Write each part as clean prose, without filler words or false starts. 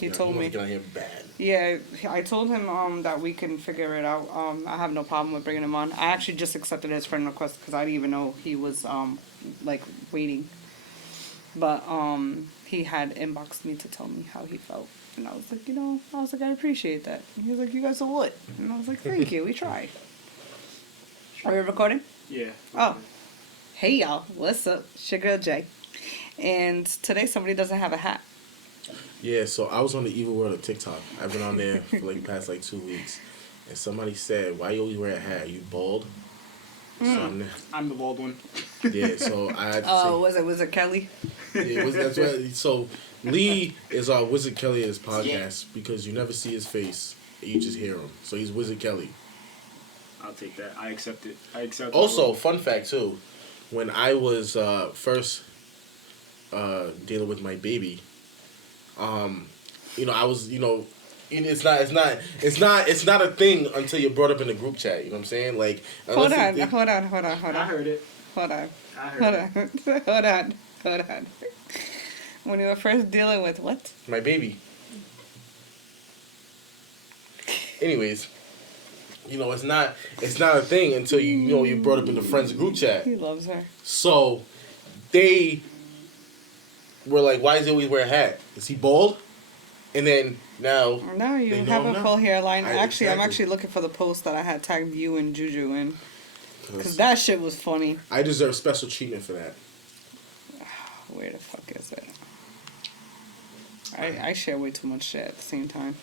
He told me. Get on here bad. Yeah, I told him that we can figure it out. I have no problem with bringing him on. I actually just accepted his friend request because I didn't even know he was like waiting. But he had inboxed me to tell me how he felt, and I was like, I appreciate that. And he was like, you guys are lit, and I was like, thank you. We tried. Are we recording? Yeah. Oh, hey y'all, what's up? It's your girl Jae, and today somebody doesn't have a hat. Yeah, so I was on the evil world of TikTok. I've been on there for like the past 2 weeks, and somebody said, "Why you always wear a hat? Are you bald?" So I'm the bald one. Yeah, so I had to say, was it Kelly? Yeah, that's right. So Lee is Wizard Kelly's podcast because you never see his face, you just hear him. So he's Wizard Kelly. I'll take that. I accept it. Also, fun fact too, when I was first dealing with my baby, I was, it's not a thing until you're brought up in the group chat. You know what I'm saying? Like, hold on. I heard it. Hold on. I heard it. Hold on. When you were first dealing with what? My baby. Anyways, it's not a thing until you're brought up in the friends group chat. He loves her. So they were like, "Why does he always wear a hat? Is he bald?" And then now you have a full hairline. I'm exactly. actually looking for the post that I had tagged you and Juju in, because that shit was funny. I deserve special treatment for that. Where the fuck is it? I share way too much shit at the same time.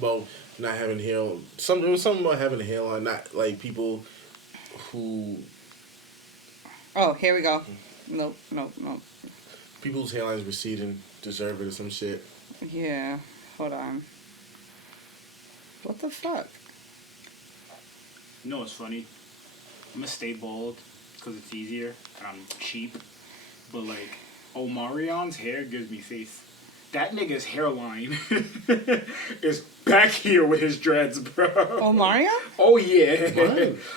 Well, not having hair. There was something about having a hairline. Not like people who. Oh, here we go. Nope. People's hairlines receding deserve it or some shit. Yeah. Hold on. What the fuck? You know what's funny? I'm gonna stay bald because it's easier and I'm cheap. But like, Omarion's hair gives me faith. That nigga's hairline is back here with his dreads, bro. Omarion? Oh yeah.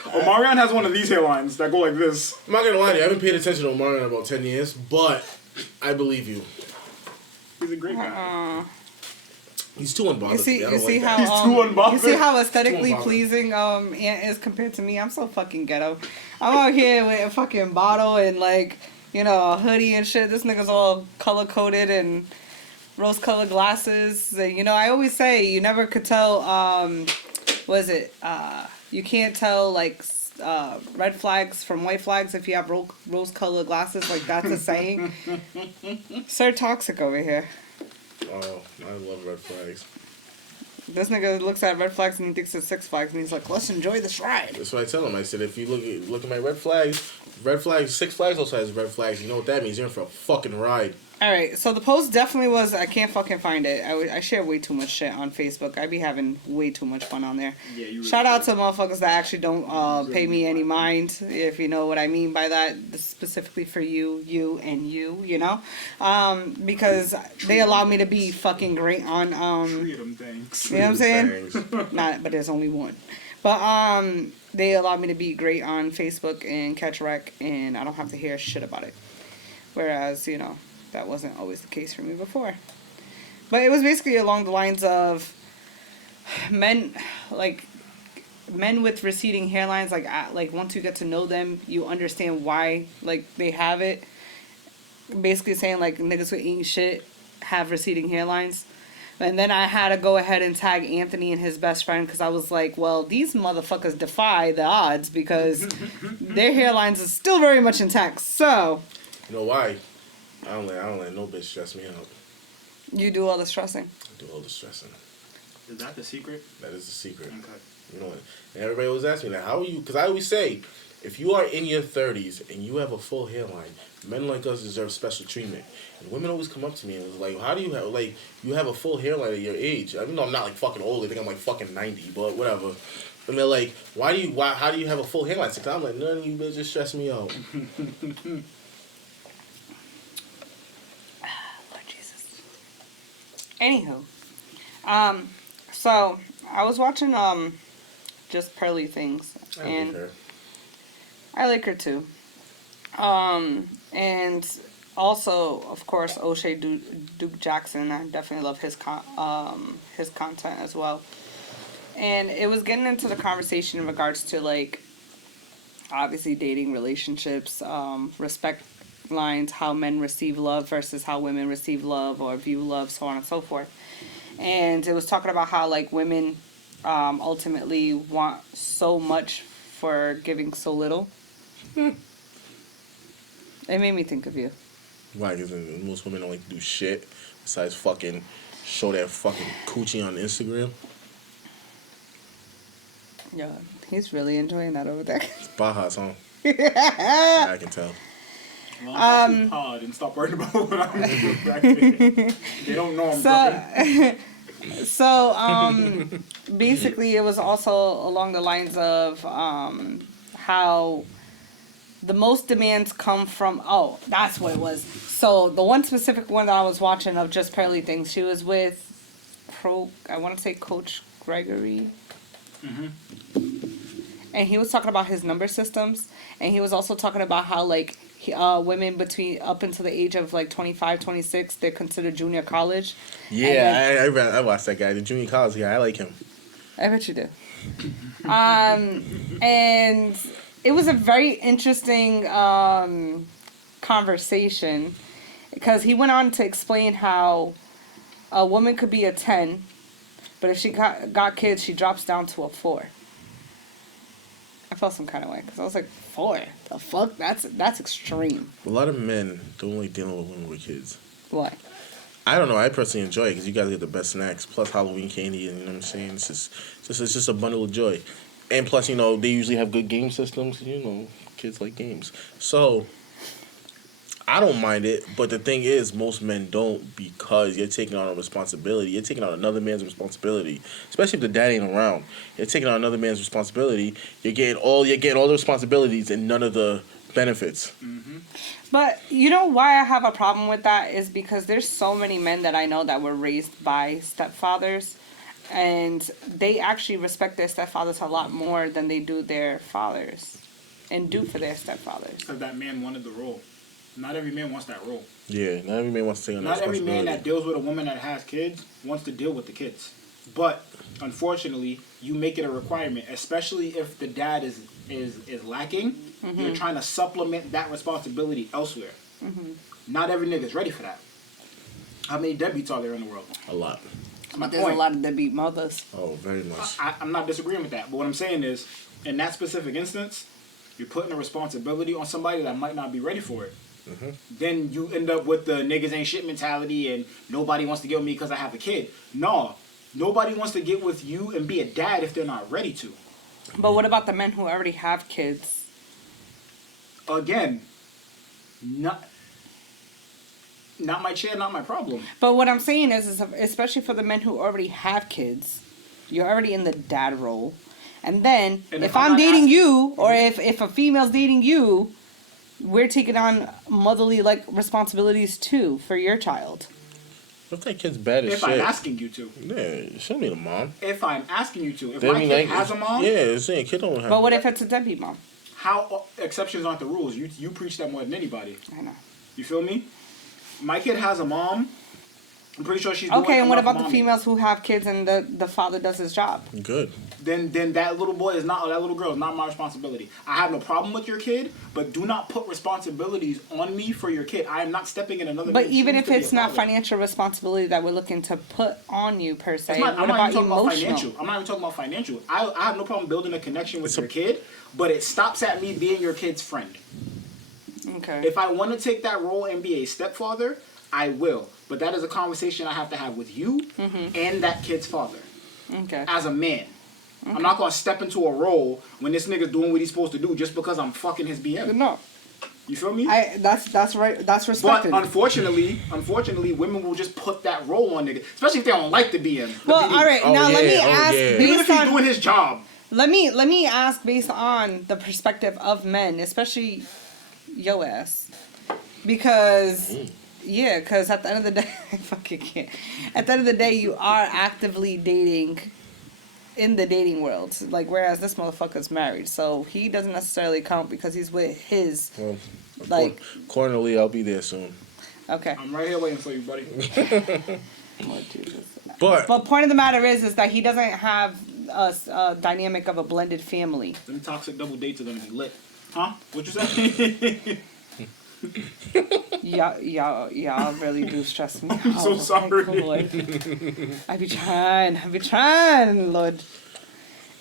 Omarion has one of these hairlines that go like this. I'm not gonna lie to you, I haven't paid attention to Omarion in about 10 years, but I believe you. He's a great guy. He's too unbothered. He's too unbothered. You see how aesthetically pleasing Ant is compared to me? I'm so fucking ghetto. I'm out here with a fucking bottle and a hoodie and shit. This nigga's all color coded and rose-colored glasses. I always say you never could tell. You can't tell red flags from white flags if you have rose-colored glasses. Like, that's a saying. Sir Toxic over here. Oh, I love red flags. This nigga looks at red flags and he thinks it's Six Flags and he's like, let's enjoy this ride. That's what I tell him. I said, if you look at my red flags, Six Flags also has red flags. You know what that means? You're in for a fucking ride. Alright, so the post definitely was, I can't fucking find it. I share way too much shit on Facebook. I be having way too much fun on there. Yeah, you really Shout out to motherfuckers that actually don't pay me any mind, if you know what I mean by that. Specifically for you, and you, because they allow me to be fucking great on, Treat them, thanks. you know what I'm saying? But there's only one. But they allow me to be great on Facebook and catch wreck, and I don't have to hear shit about it. Whereas, that wasn't always the case for me before. But it was basically along the lines of men with receding hairlines, like once you get to know them, you understand why they have it. Basically saying niggas who ain't shit have receding hairlines. And then I had to go ahead and tag Anthony and his best friend because I was like, well, these motherfuckers defy the odds because their hairlines are still very much intact. So, you know why? I don't let no bitch stress me out. You do all the stressing. I do all the stressing. Is that the secret? That is the secret. Okay. And everybody always asks me that. How are you? Because I always say, if you are in your 30s and you have a full hairline, men like us deserve special treatment. And women always come up to me and was like, how do you have, you have a full hairline at your age? I mean, I'm not fucking old. I think I'm fucking 90, but whatever. And they're like, how do you have a full hairline? I'm like, none of you bitches stress me out. Anywho, so I was watching just Pearly Things, and I like her too. And also, of course, O'Shea Duke Jackson. I definitely love his content as well. And it was getting into the conversation in regards to like, obviously dating, relationships, respect lines, how men receive love versus how women receive love or view love, so on and so forth. And it was talking about how like women ultimately want so much for giving so little. It made me think of you. Why? Because most women don't like to do shit besides fucking show their fucking coochie on Instagram. Yeah, he's really enjoying that over there. It's Baja's, huh? Yeah, I can tell. Well, I'm pod and stop worrying about what I'm doing back there. They don't know I'm coming. So, basically, it was also along the lines of how the most demands come from. Oh, that's what it was. So the one specific one that I was watching of Just Barely Things, she was with I want to say Coach Gregory. And he was talking about his number systems, and he was also talking about how like women between up until the age of like 25, 26, they're considered junior college. Yeah, I watched that guy, the junior college guy. I like him. I bet you do. And it was a very interesting conversation because he went on to explain how a woman could be a 10, but if she got kids, she drops down to a 4. I felt some kind of way because I was like, 4? The fuck? That's extreme. A lot of men don't like dealing with women with kids. Why? I don't know. I personally enjoy it because you guys get the best snacks, plus Halloween candy, and you know what I'm saying. It's just a bundle of joy, and plus they usually have good game systems. Kids like games, so I don't mind it. But the thing is, most men don't because you're taking on a responsibility. You're taking on another man's responsibility, especially if the dad ain't around. You're taking on another man's responsibility. You're getting all the responsibilities and none of the benefits. Mm-hmm. But you know why I have a problem with that is because there's so many men that I know that were raised by stepfathers, and they actually respect their stepfathers a lot more than they do their fathers, and do for their stepfathers. Because that man wanted the role. Not every man wants that role. Yeah, not every man wants to take on that Not every responsibility. man that deals with a woman that has kids wants to deal with the kids. But unfortunately, you make it a requirement, especially if the dad is lacking. Mm-hmm. You're trying to supplement that responsibility elsewhere. Mm-hmm. Not every nigga's ready for that. How many deadbeats are there in the world? A lot. But there's a lot of deadbeat mothers. Oh, very much. I'm not disagreeing with that. But what I'm saying is, in that specific instance, you're putting a responsibility on somebody that might not be ready for it. Mm-hmm. Then you end up with the niggas ain't shit mentality and nobody wants to get with me because I have a kid. No, nobody wants to get with you and be a dad if they're not ready to. But what about the men who already have kids? Again, not my chair, not my problem. But what I'm saying is especially for the men who already have kids, you're already in the dad role. And then if I'm dating you, or if a female's dating you, we're taking on motherly like responsibilities too for your child. If that kid's bad as if shit. I'm asking you to. Yeah, she'll need a mom. If I'm asking you to. If my kid has a mom. Yeah, saying kid don't have. But what if it's a deadbeat mom? How exceptions aren't the rules? You preach that more than anybody. I know. You feel me? My kid has a mom. I'm pretty sure she's doing okay. And what about mommy. the females who have kids and the father does his job? Good. Then that little boy is not, or that little girl is not my responsibility. I have no problem with your kid, but do not put responsibilities on me for your kid. I am not stepping in another. But even if it's not financial responsibility that we're looking to put on you per se, I'm not even talking about financial. I have no problem building a connection with your kid, but it stops at me being your kid's friend. Okay. If I want to take that role and be a stepfather, I will. But that is a conversation I have to have with you and that kid's father. Okay. As a man. Okay. I'm not going to step into a role when this nigga's doing what he's supposed to do just because I'm fucking his BM. No. You feel me? That's right. That's respected. But unfortunately, women will just put that role on niggas, especially if they don't like the BM. Well, all right. Now let me ask. Even if he's doing his job. Let me ask based on the perspective of men, especially yo ass, because. Yeah, because at the end of the day, I fucking can't. At the end of the day, you are actively dating in the dating world. Like, whereas this motherfucker's married, so he doesn't necessarily count because he's with his, Well, like, accordingly, I'll be there soon. okay. I'm right here waiting for you, buddy. Lord Jesus. But Point of the matter is that he doesn't have a dynamic of a blended family. Them toxic double dates are gonna be lit. Huh? What you say? Y'all really do stress me out. I'm so sorry. Lord. I be trying, Lord.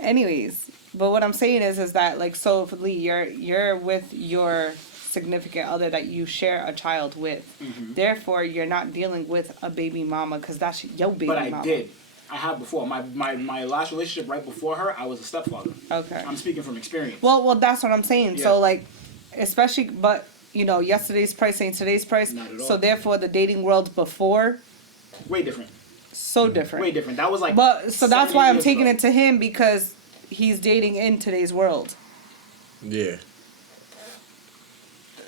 Anyways, but what I'm saying is that, like, so if Lee, you're with your significant other that you share a child with, therefore you're not dealing with a baby mama because that's your baby But mama. I did. I have before. My last relationship right before her, I was a stepfather. Okay. I'm speaking from experience. Well, that's what I'm saying. Yeah. So, like, especially, but, you know, yesterday's price ain't today's price. Not at all. So, therefore, the dating world before, Way different. so different. Way different. That was like. But, so that's 7 why I'm years taking ago. it to him because he's dating in today's world. yeah.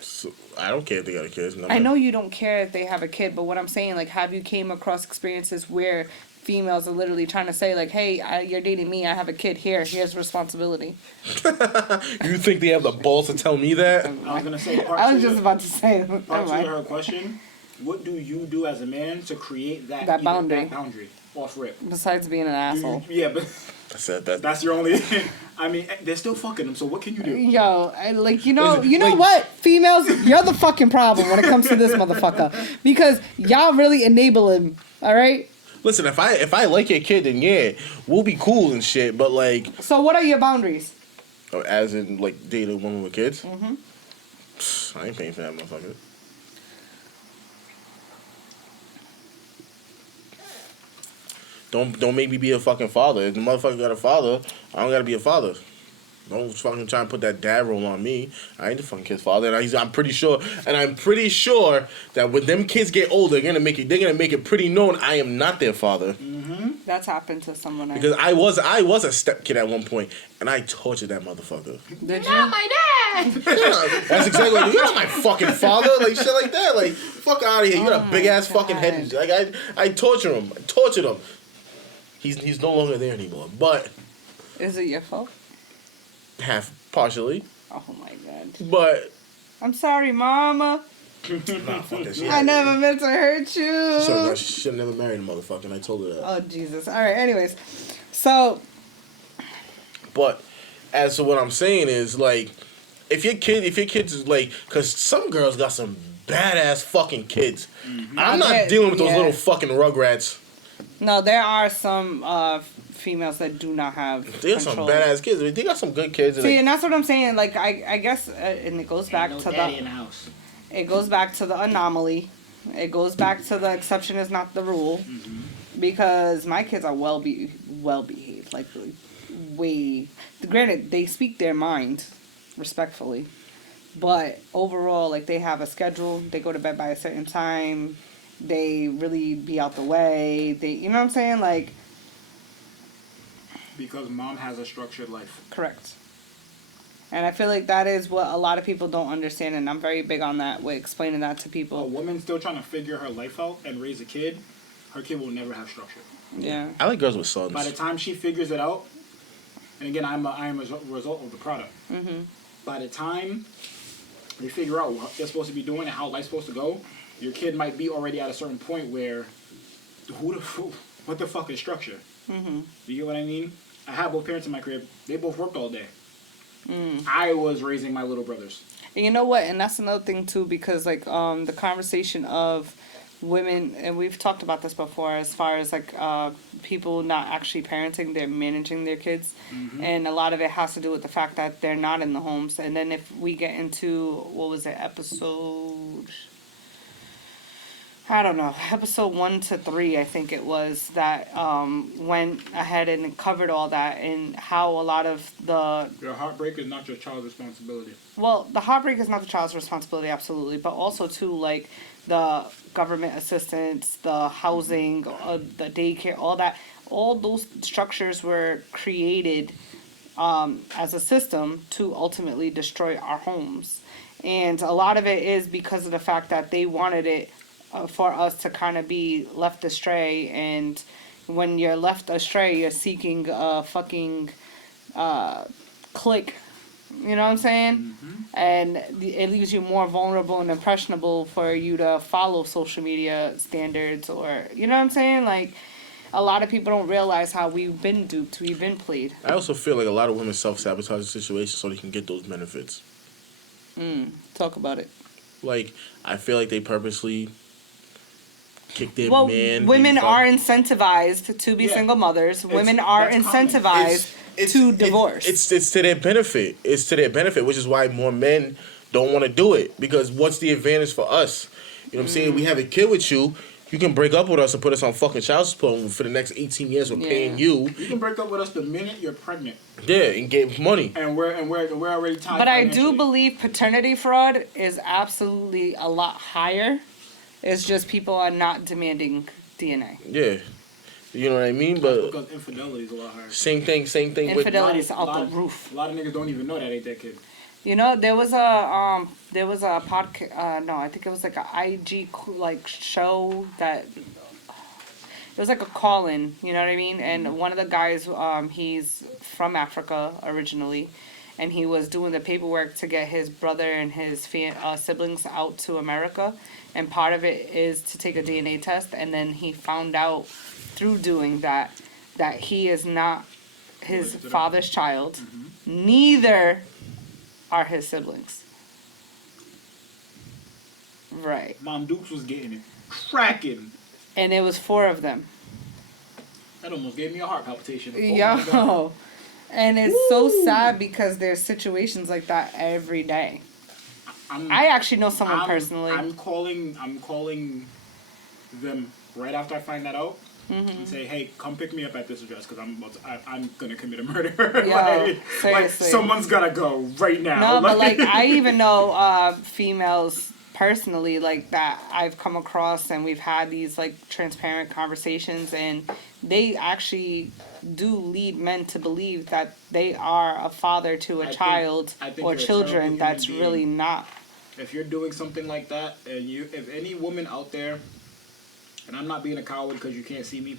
So I don't care if they got a kid. I know you don't care if they have a kid, but what I'm saying, like, have you came across experiences where females are literally trying to say, like, hey, you're dating me, I have a kid, here's responsibility. You think they have the balls to tell me that? I was gonna say. I was just about to say, never Part two mind. of her question: what do you do as a man to create that boundary. That boundary off rip? Besides being an asshole. Yeah, but I said that. that's your only. I mean, they're still fucking them. So what can you do? Yo, you know Like- what? Females, you're the fucking problem when it comes to this motherfucker. Because y'all really enable him, alright? Listen, if I like your kid, then yeah, we'll be cool and shit. But like, So what are your boundaries? as in like dating a woman with kids, I ain't paying for that motherfucker. Don't make me be a fucking father. If the motherfucker got a father, I don't gotta be a father. Don't fucking try and put that dad role on me. I ain't the fucking kid's father, and I'm pretty sure that when them kids get older, they're gonna make it pretty known I am not their father. That's happened to someone else. Because I was a step kid at one point, and I tortured that motherfucker. Did you? my dad. That's exactly what you're not my fucking father, like shit like that. Like, fuck out of here. You got a big ass fucking head. Like I tortured him. He's no longer there anymore. But Is it your fault? half partially. Oh my god. But I'm sorry, mama. nah, fuck that shit. I never meant to hurt you. So she should have never married a motherfucker, and I told her that. Oh Jesus. Alright, anyways. So But as to what I'm saying is, like, if your kids is like, because some girls got some badass fucking kids. I'm not dealing with those Yeah. little fucking rugrats. no, there are some females that do not have They got control. some badass kids. They got some good kids. See, and that's what I'm saying. Like, I guess, and it goes back to daddy in the the house. it goes back to the anomaly. It goes back to the exception is not the rule, because my kids are well behaved. Like, way. Granted, they speak their mind, respectfully, but overall, like, they have a schedule. They go to bed by a certain time. They really be out the way. You know what I'm saying? Like, Because mom has a structured life. correct. And I feel like that is what a lot of people don't understand, and I'm very big on that with explaining that to A people. woman still trying to figure her life out and raise a kid, her kid will never have structure. Yeah. I like girls with sons. By the time she figures it out, and again, I am a result of the product. By the time they figure out what they're supposed to be doing and how life's supposed to go, your kid might be already at a certain point where, what the fuck is structure? You get what I mean? I have both parents in my crib. They both worked all day. I was raising my little brothers. And you know what? And that's another thing too, because like the conversation of women, and we've talked about this before, as far as like people not actually parenting, they're managing their kids, and a lot of it has to do with the fact that they're not in the homes. And then if we get into episode, I don't know, episode 1 to 3, I think it was, that went ahead and covered all that, and how a lot of Your heartbreak is not your child's responsibility. well, the heartbreak is not the child's responsibility, absolutely, but also too, like, the government assistance, the housing, the daycare, all those structures were created as a system to ultimately destroy our homes. And a lot of it is because of the fact that they wanted it for us to kind of be left astray and, When you're left astray, you're seeking a fucking click. You know what I'm saying? Mm-hmm. And it leaves you more vulnerable and impressionable for you to follow social media standards, or you know what I'm saying? Like, a lot of people don't realize how we've been duped, we've been played. I also feel like a lot of women self-sabotage the situation so they can get those benefits. Talk about it. Like, I feel like they purposely kick their Well, man. women are incentivized to be Yeah. single mothers. Women are that's common. incentivized to divorce. It's to their benefit. It's to their benefit, which is why more men don't want to do it. Because what's the advantage for us? You know what I'm saying? We have a kid with you. You can break up with us and put us on fucking child support for the next 18 years. We're paying you. You can break up with us the minute you're pregnant. Yeah, and get money. And we're already tied. But I do financially. believe paternity fraud is absolutely a lot higher. It's just people are not demanding DNA. Yeah. You know what I mean? That's But because infidelity is a lot higher. same thing with... Infidelity is out the roof. A lot of niggas don't even know that ain't their kid. You know, there was a podcast. No, I think it was like a IG like show that it was like a call-in. You know what I mean? And one of the guys, he's from Africa originally, and he was doing the paperwork to get his brother and his siblings out to America, and part of it is to take a DNA test. And then he found out through doing that he is not his father's child. Neither are his siblings. Right. Mom Dukes was getting it cracking. And it was 4 of them. That almost gave me a heart palpitation. Oh Yo. my God. And it's so sad because there's situations like that every day. I actually know someone personally. I'm calling them right after I find that out. And say, hey, come pick me up at this address because I'm gonna commit a murder. Yo, like seriously. someone's gotta go right now. No, but like I even know females personally like that I've come across, and we've had these like transparent conversations, and they actually do lead men to believe that they are a father to a child I think or you're a children terrible that's human really being. not. If you're doing something like that, and if any woman out there, and I'm not being a coward because you can't see me,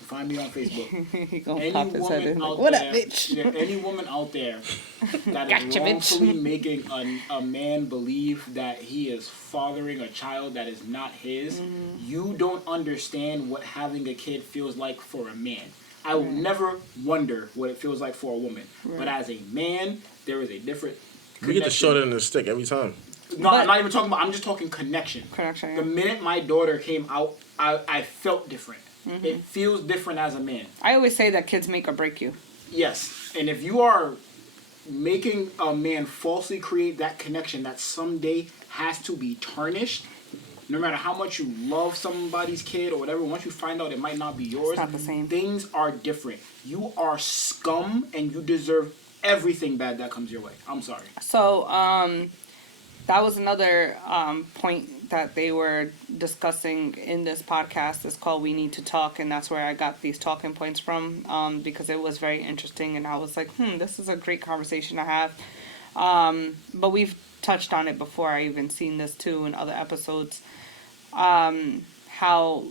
find me on Facebook. He gonna Any pop his head woman in like, out what there, up, bitch? yeah, any woman out there that Gotcha, is bitch. wrongfully making a man believe that he is fathering a child that is not his, you don't understand what having a kid feels like for a man. I will never wonder what it feels like for a woman. But as a man, there is a different We get the short end of the stick every time. No, But- I'm not even talking about. I'm just talking connection. Connection, yeah. The minute my daughter came out, I felt different. It feels different as a man. I always say that kids make or break you. Yes, and if you are making a man falsely create that connection that someday has to be tarnished, no matter how much you love somebody's kid or whatever, once you find out it might not be yours, not the same. Things are different. You are scum, and you deserve everything bad that comes your way. I'm sorry. So, that was another point that they were discussing in this podcast. It's called We Need to Talk, and that's where I got these talking points from, because it was very interesting, and I was like, this is a great conversation to have. But we've touched on it before. I even seen this too in other episodes. How,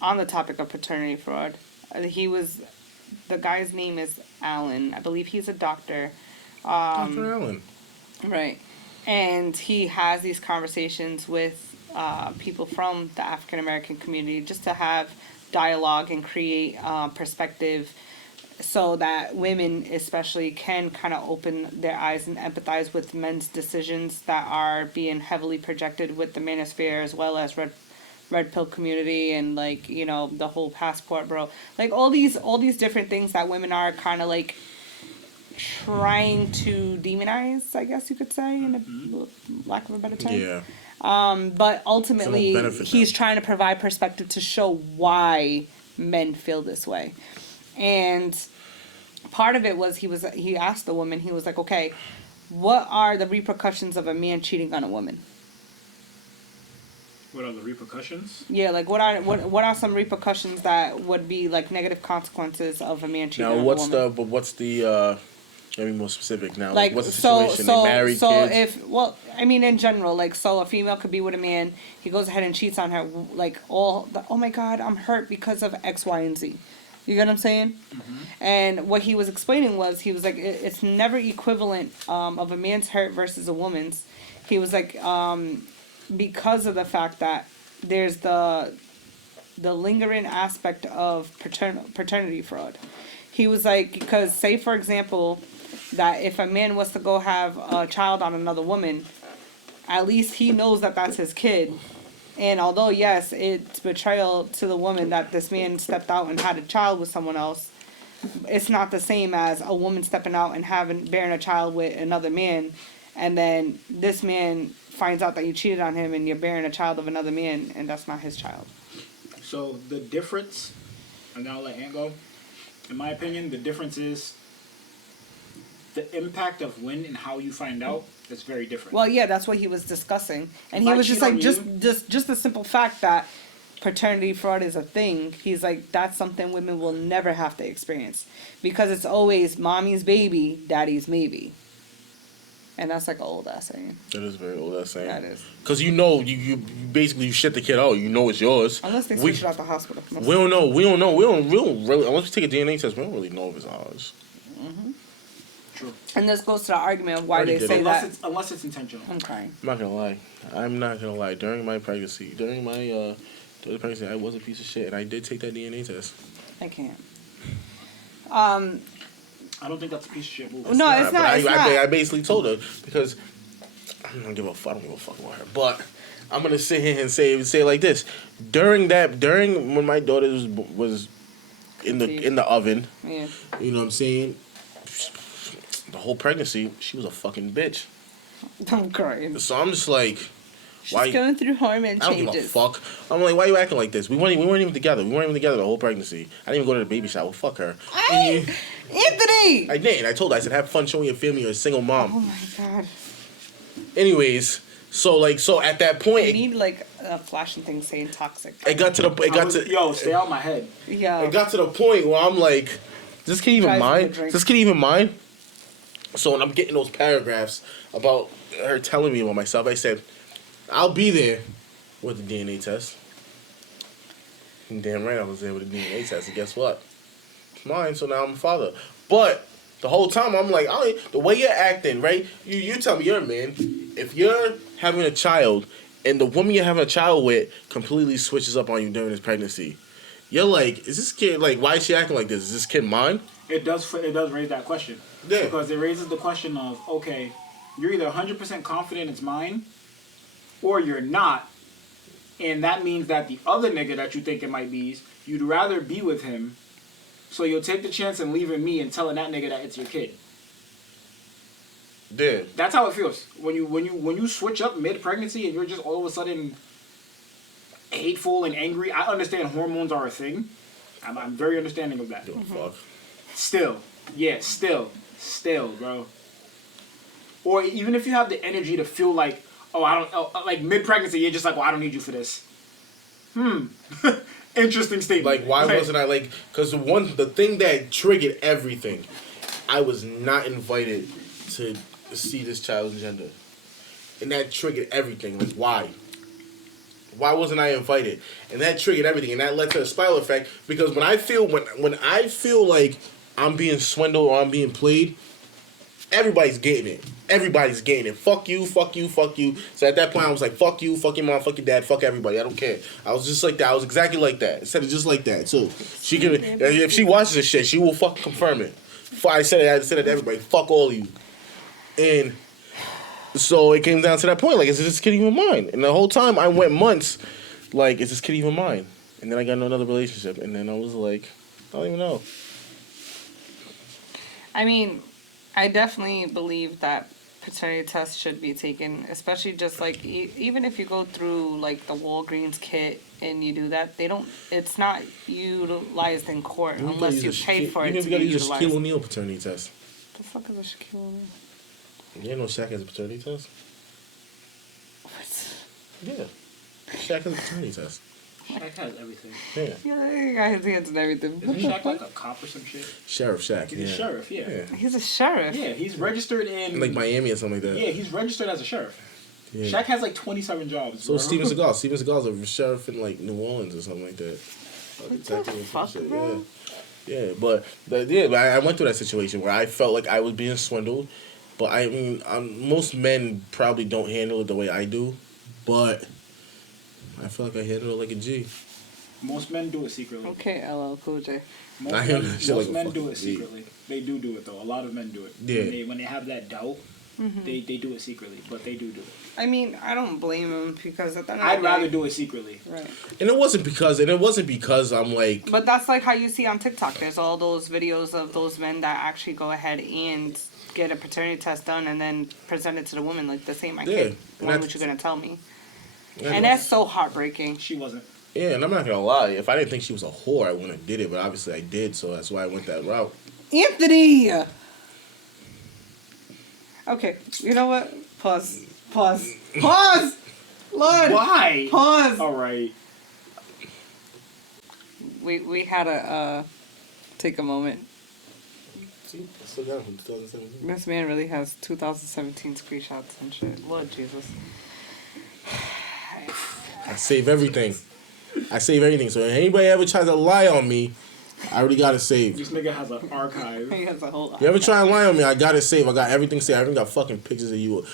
on the topic of paternity fraud, the guy's name is Alan. I believe he's a doctor. Dr. Allen. Right. And he has these conversations with people from the African American community just to have dialogue and create perspective so that women especially can kind of open their eyes and empathize with men's decisions that are being heavily projected with the manosphere as well as red pill community and like, you know, the whole passport bro. Like all these different things that women are kind of like trying to demonize, I guess you could say, in a lack of a better term. Yeah. But ultimately, benefit he's them. trying to provide perspective to show why men feel this way. And part of it was he asked the woman, he was like, okay, what are the repercussions of a man cheating on a woman? What are the repercussions? Yeah, like what are some repercussions that would be like negative consequences of a man cheating on a woman? What's the Let me be more specific now. Like, What's the so, situation? so, They married, so kids? I mean, in general, like, so a female could be with a man, he goes ahead and cheats on her, like, oh my God, I'm hurt because of X, Y, and Z. You get what I'm saying? And what he was explaining was, he was like, it's never equivalent of a man's hurt versus a woman's. He was like, because of the fact that there's the lingering aspect of paternity fraud. He was like, because say for example, that if a man was to go have a child on another woman, at least he knows that that's his kid. And although yes, it's betrayal to the woman that this man stepped out and had a child with someone else, it's not the same as a woman stepping out and bearing a child with another man, and then this man finds out that you cheated on him and you're bearing a child of another man and that's not his child. So the difference, and now I'll let Ant go. In my opinion, the difference is the impact of when and how you find out is very different. Well, yeah, that's what he was discussing, and If he I was just cheat like, on just the simple fact that paternity fraud is a thing. He's like, that's something women will never have to experience because it's always mommy's baby, daddy's maybe, and that's like an old ass saying. That is very old, that saying. That is. Because you know, you basically you shit the kid out. You know it's yours. Unless they switch it out the hospital. We don't know. We don't really. Unless we take a DNA test, we don't really know if it's ours. True. And this goes to the argument of why Already they did say it. that. Unless it's intentional. I'm crying. I'm not gonna lie. During my pregnancy, during the pregnancy, I was a piece of shit, and I did take that DNA test. I can't. I don't think that's a piece of shit move. No, it's not. It's not. I basically told her because I don't give a fuck about her. But I'm gonna sit here and say it like this: during when my daughter was in the oven, Yeah. you know what I'm saying? The whole pregnancy, she was a fucking bitch. I'm crying. So I'm just like, why? She's going through hormone changes. I don't give a fuck. I'm like, why you acting like this? We weren't even together. We weren't even together the whole pregnancy. I didn't even go to the baby shower. Fuck her. Anthony! I did. I told her. I said, have fun showing your family you're a single mom. Oh my God. Anyways, so at that point, You need like a flashing thing saying toxic. Yo, stay out my head. Yeah. It got to the point where I'm like, is this kid even mine? Is this kid even mine? So when I'm getting those paragraphs about her telling me about myself, I said, I'll be there with the DNA test. And damn right I was there with the DNA test. And guess what? It's mine, so now I'm a father. But the whole time I'm like, the way you're acting, right? You tell me you're a man. If you're having a child and the woman you're having a child with completely switches up on you during this pregnancy, you're like, is this kid, like, why is she acting like this? Is this kid mine? It does raise that question. Yeah. Because it raises the question of, okay, you're either 100% confident it's mine, or you're not, and that means that the other nigga that you think it might be, you'd rather be with him, so you'll take the chance and leaving me and telling that nigga that it's your kid. Yeah. That's how it feels when you switch up mid pregnancy and you're just all of a sudden hateful and angry. I understand hormones are a thing. I'm very understanding of that. Fuck. Still, bro. Or even if you have the energy to feel like, like mid pregnancy, you're just like, well, I don't need you for this. Interesting statement. Like, why wasn't I like? Because the thing that triggered everything, I was not invited to see this child's gender, and that triggered everything. Like, why? Why wasn't I invited? And that triggered everything, and that led to a spiral effect. Because when I feel like I'm being swindled or I'm being played, everybody's getting it. Everybody's getting it. Fuck you, fuck you, fuck you. So at that point, I was like, fuck you, fuck your mom, fuck your dad, fuck everybody. I don't care. I was just like that. I was exactly like that. I said it just like that, too. She can, if she watches this shit, she will fucking confirm it. I said it to everybody. Fuck all of you. And so it came down to that point. Like, is this kid even mine? And the whole time, I went months, like, is this kid even mine? And then I got into another relationship. And then I was like, I don't even know. I mean, I definitely believe that paternity tests should be taken, especially just like even if you go through like the Walgreens kit and you do that, it's not utilized in court unless you pay for it to be utilized. You Shaquille O'Neal paternity test. The fuck is a Shaquille O'Neal? You didn't know Shaq has a paternity test? What? Yeah. Shaq has a paternity test. Shaq has everything. Yeah. Yeah, he got his hands and everything. Isn't Shaq like a cop or some shit? Sheriff Shaq. He's a sheriff, yeah. He's a sheriff. Yeah, he's registered in... Like Miami or something like that. Yeah, he's registered as a sheriff. Yeah. Shaq has like 27 jobs. So bro. Steven Seagal. Steven Seagal's a sheriff in like New Orleans or something like that. What the fuck, bro? Yeah, but I went through that situation where I felt like I was being swindled. But I mean, most men probably don't handle it the way I do, but I feel like I handle it like a G. Most men do it secretly. Okay, LL Cool J. Most I men, handle shit most like a men do fucking it G. secretly. They do it though. A lot of men do it. Yeah. When they have that doubt, they do it secretly. But they do it. I mean, I don't blame him because at the end of I'd the day- rather do it secretly. Right. And it wasn't because I'm like, But that's like how you see on TikTok. There's all those videos of those men that actually go ahead and get a paternity test done and then present it to the woman like, this ain't my kid. and Why that's- would you gonna tell me? yeah, And that's so heartbreaking. She wasn't. yeah, and I'm not gonna lie. If I didn't think she was a whore, I wouldn't have did it. But obviously I did, so that's why I went that route. Anthony! Okay, you know what? Pause. Lord! Why? Pause! All right. We had to take a moment. See, I still got it from 2017. This man really has 2017 screenshots and shit. Lord Jesus. I save everything. So if anybody ever tries to lie on me, I already got it saved. This nigga has an archive. He has a whole You ever try and lie on me, I got it saved. I got everything saved. I even got fucking pictures of you.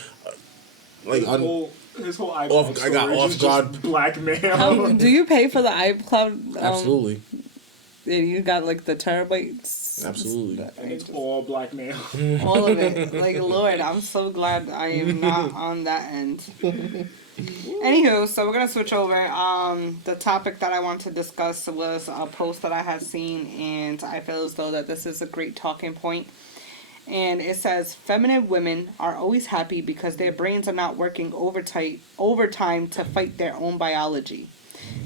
Like, His whole iCloud Off- I got storage off is guard. just blackmail. do you pay for the iCloud? absolutely. And you got like the terabytes? Absolutely. And it's all blackmail. All of it. Like, Lord, I'm so glad I am not on that end. Anywho, so we're gonna switch over. The topic that I want to discuss was a post that I had seen, and I feel as though that this is a great talking point. And it says, feminine women are always happy because their brains are not working overtime to fight their own biology.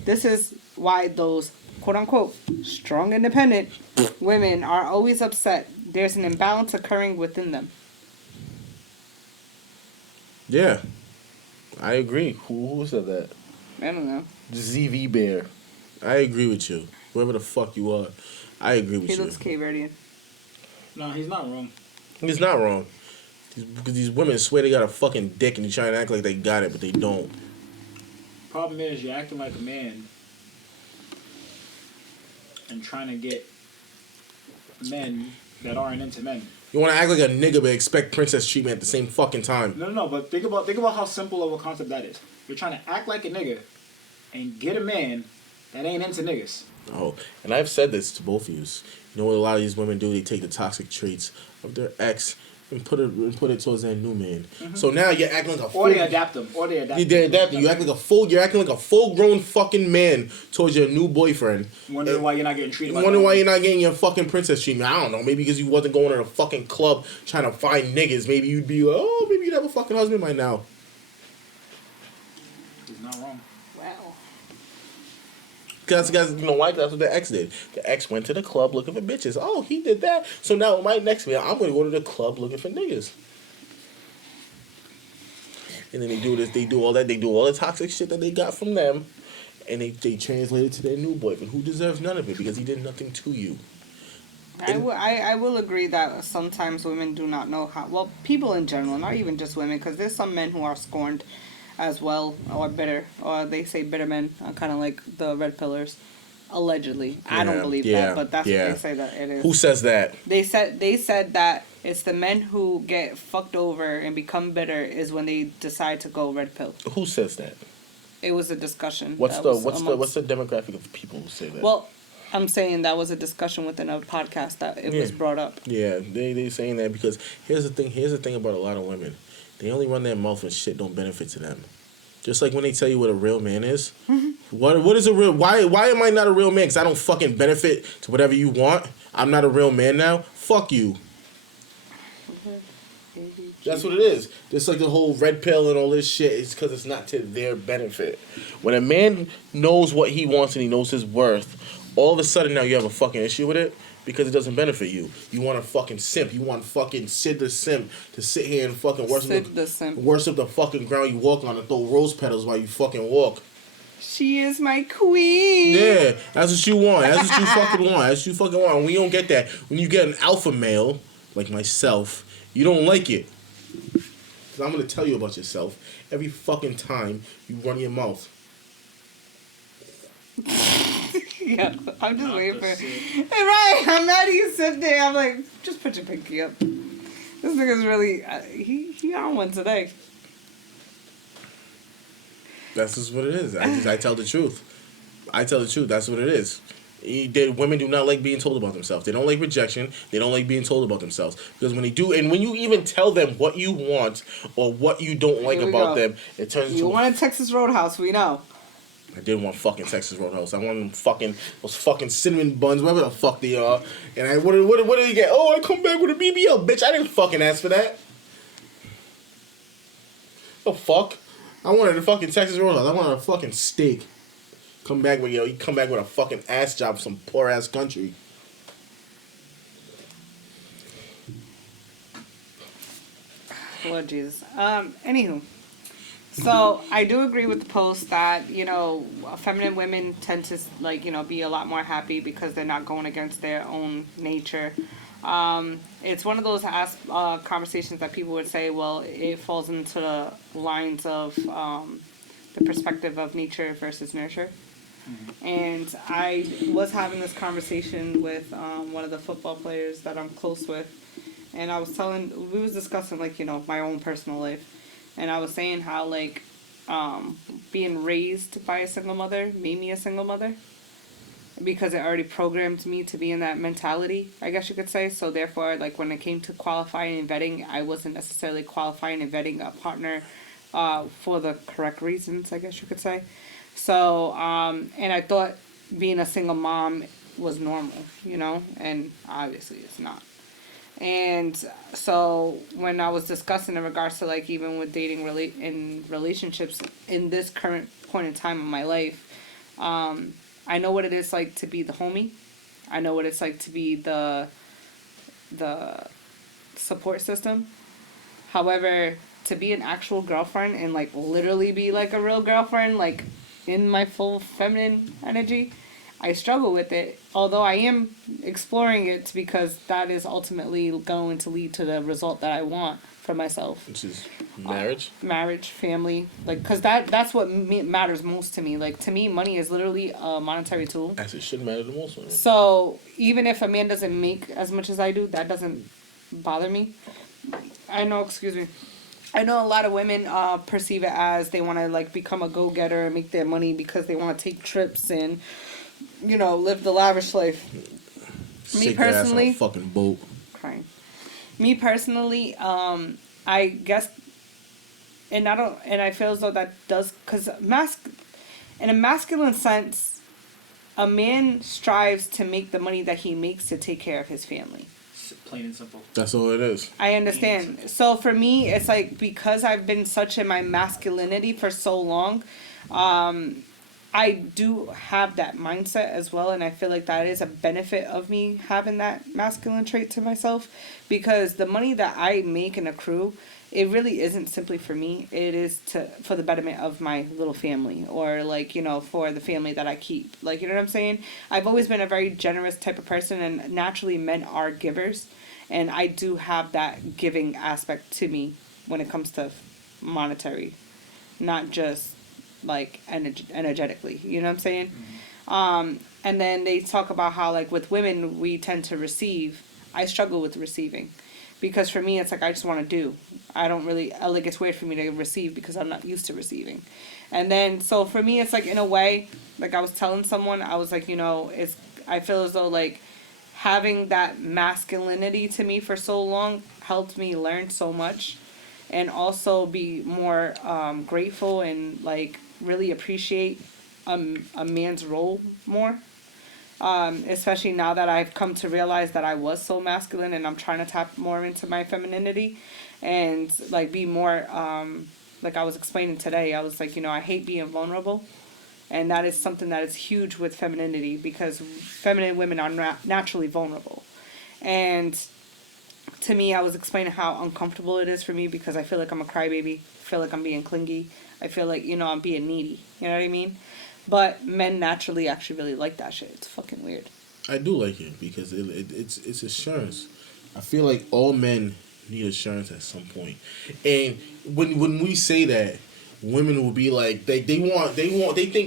This is why those quote-unquote strong independent women are always upset. There's an imbalance occurring within them. Yeah. I agree. Who said that? I don't know. ZV Bear. I agree with you. Whoever the fuck you are. I agree with He you. looks Cape Verdean. No, he's not wrong. He's not wrong. Because these women swear they got a fucking dick and they try and act like they got it, but they don't. Problem is, you're acting like a man and trying to get men that aren't into men. You want to act like a nigga but expect princess treatment at the same fucking time. No, but think about how simple of a concept that is. You're trying to act like a nigga and get a man that ain't into niggas. Oh, and I've said this to both of you. You know what a lot of these women do? They take the toxic traits of their ex and put it towards their new man. Mm-hmm. So now you're acting like a fool. Or they adapt them. They're adapting. You act like a full. You're acting like a full-grown fucking man towards your new boyfriend. Wondering why you're not getting treated. Wondering why you're not getting your fucking princess treatment. I don't know. Maybe because you wasn't going to a fucking club trying to find niggas. Maybe you'd be like, oh, maybe you'd have a fucking husband by now. He's not wrong. Wow. Because you know why? That's what the ex did. The ex went to the club looking for bitches. Oh, he did that. So now my next man, I'm going to go to the club looking for niggas. And then they do this, they do all that, they do all the toxic shit that they got from them, and they translate it to their new boyfriend, who deserves none of it because he did nothing to you. I will agree that sometimes women do not know how. Well, people in general, not even just women, because there's some men who are scorned as well, or bitter, or they say bitter men, kind of like the red pillars, allegedly. I don't believe that, but that's what they say that it is. Who says that? They said that it's the men who get fucked over and become bitter is when they decide to go red pill. Who says that? It was a discussion. What's the demographic of people who say that? Well, I'm saying that was a discussion within a podcast that it was brought up. Yeah, they saying that because here's the thing about a lot of women. They only run their mouth when shit don't benefit to them. Just like when they tell you what a real man is. What is a real... Why am I not a real man? Because I don't fucking benefit to whatever you want. I'm not a real man now. Fuck you. That's what it is. Just like the whole red pill and all this shit. It's because it's not to their benefit. When a man knows what he wants and he knows his worth, all of a sudden now you have a fucking issue with it because it doesn't benefit you. You want a fucking simp. You want fucking Sid the Simp to sit here and fucking worship the fucking ground you walk on and throw rose petals while you fucking walk. She is my queen. Yeah, that's what you want. That's what you fucking want. That's what you fucking want. When you don't get that, when you get an alpha male like myself, you don't like it. Cause I'm gonna tell you about yourself every fucking time you run your mouth. Yeah, I'm just Not waiting the for. sip. Hey, right, I'm mad at you sit there. I'm like, just put your pinky up. This nigga's really he on one today. That's just what it is. I tell the truth. I tell the truth. That's what it is. Women do not like being told about themselves. They don't like rejection. They don't like being told about themselves. Because when they do, and when you even tell them what you want or what you don't like Here we about go. them, it turns into. You wanted Texas Roadhouse, we know. I didn't want fucking Texas Roadhouse. I wanted those fucking cinnamon buns, whatever the fuck they are. And what did he get? Oh, I come back with a BBL, bitch. I didn't fucking ask for that. The fuck? I wanted a fucking Texas Roadhouse. I wanted a fucking steak. You come back with a fucking ass job from some poor ass country. Lord Jesus. Anywho. So I do agree with the post that, feminine women tend to be a lot more happy because they're not going against their own nature. It's one of those conversations that people would say, well, it falls into the lines of the perspective of nature versus nurture. Mm-hmm. And I was having this conversation with one of the football players that I'm close with, and we was discussing my own personal life. And I was saying how, being raised by a single mother made me a single mother. Because it already programmed me to be in that mentality, I guess you could say. So, therefore, when it came to qualifying and vetting, I wasn't necessarily qualifying and vetting a partner for the correct reasons, I guess you could say. So, and I thought being a single mom was normal, and obviously it's not. And so when I was discussing in regards to even with dating in relationships in this current point in time of my life, I know what it is like to be the homie. I know what it's like to be the support system. However, to be an actual girlfriend and literally be a real girlfriend, in my full feminine energy, I struggle with it, although I am exploring it because that is ultimately going to lead to the result that I want for myself. Which is marriage? Marriage, family. Because that's what matters most to me. To me, money is literally a monetary tool. As it should matter the most. Right? So, even if a man doesn't make as much as I do, that doesn't bother me. I know a lot of women perceive it as they want to, become a go-getter and make their money because they want to take trips and live the lavish life. Me personally, ass on a fucking boat. Crying. Me personally, I guess, and I feel as though that does, because in a masculine sense, a man strives to make the money that he makes to take care of his family. Plain and simple. That's all it is. I understand. So for me, it's because I've been such in my masculinity for so long, I do have that mindset as well, and I feel like that is a benefit of me having that masculine trait to myself, because the money that I make and accrue, it really isn't simply for me. It is for the betterment of my little family, or for the family that I keep. You know what I'm saying? I've always been a very generous type of person, and naturally men are givers, and I do have that giving aspect to me when it comes to monetary, not just energetically, you know what I'm saying? Mm-hmm. And then they talk about how with women we tend to receive. I struggle with receiving, because for me it's I just want to do. I don't really it's weird for me to receive because I'm not used to receiving. And then so for me it's in a way, I was telling someone, I was it's, I feel as though having that masculinity to me for so long helped me learn so much, and also be more grateful and really appreciate a man's role more. Especially now that I've come to realize that I was so masculine, and I'm trying to tap more into my femininity and be more I was explaining today. I was I hate being vulnerable, and that is something that is huge with femininity, because feminine women are naturally vulnerable. And to me, I was explaining how uncomfortable it is for me, because I feel I'm a crybaby. I feel I'm being clingy. I feel I'm being needy. You know what I mean? But men naturally actually really like that shit. It's fucking weird. I do like it because it's assurance. I feel like all men need assurance at some point. And when we say that, women will be like they think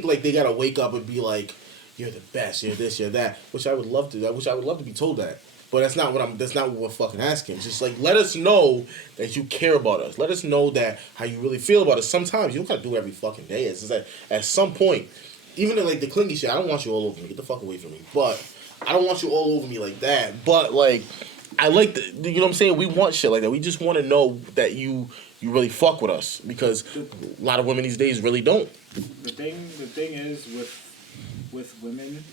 like they gotta wake up and be like, you're the best, you're this, you're that. Which I would love to. I wish I would love to be told that. But that's not what we're fucking asking. It's just like, let us know that you care about us. Let us know that how you really feel about us. Sometimes you don't gotta do it every fucking day. It's just like at some point, even like the clingy shit, I don't want you all over me. Get the fuck away from me. But I don't want you all over me like that. But like, I like the, you know what I'm saying? We want shit like that. We just want to know that you really fuck with us, because a lot of women these days really don't. The thing is with women,